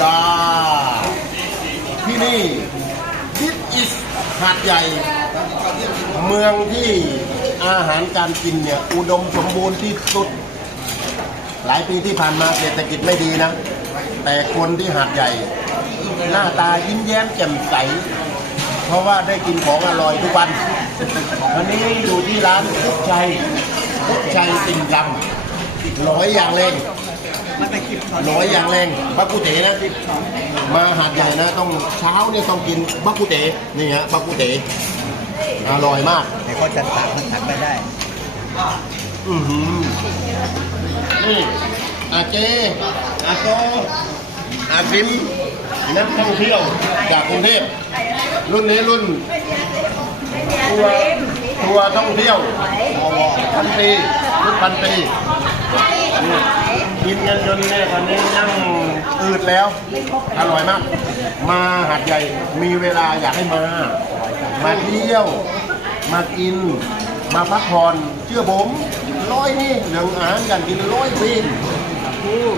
ยาที่นี่ This is หาดใหญ่ เมืองที่อาหารการกินเนี่ย อุดมสมบูรณ์ที่สุด หลายปีที่ผ่านมาเศรษฐกิจไม่ดีนะ แต่คนที่หาดใหญ่ หน้าตายิ้มแย้มแจ่มใส เพราะว่าได้กินของอร่อยทุกวันวันนี้อยู่ที่ร้านพุกชัยพุกชัยติ่มยำ ร้อยอย่างแรงร้อยอย่างแรงบักกุเตนะ มาหาดใหญ่นะต้องเช้าเนี่ยต้องกินบักกุเตนี่ฮะบักกุเตอร่อยมาก แต่เขาจะตักมันตักไม่ได้ อือหือนี่อาเจอาโกอาซิมนักท่องเที่ยวจากกรุงเทพรุ่นนี้รุ่นทัวร์ทัวร์ท่องเที่ยวพันปีรุ่นพันปีนี่ กินกันจนเนี่ยตอนนี้นั่งอืดแล้ว อร่อยมาก มาหาดใหญ่มีเวลาอยากให้มา มาเที่ยว มากิน มาพักผ่อนเชื่อผมร้อยนี่เรื่องอาหารกันกินร้อยปีอืม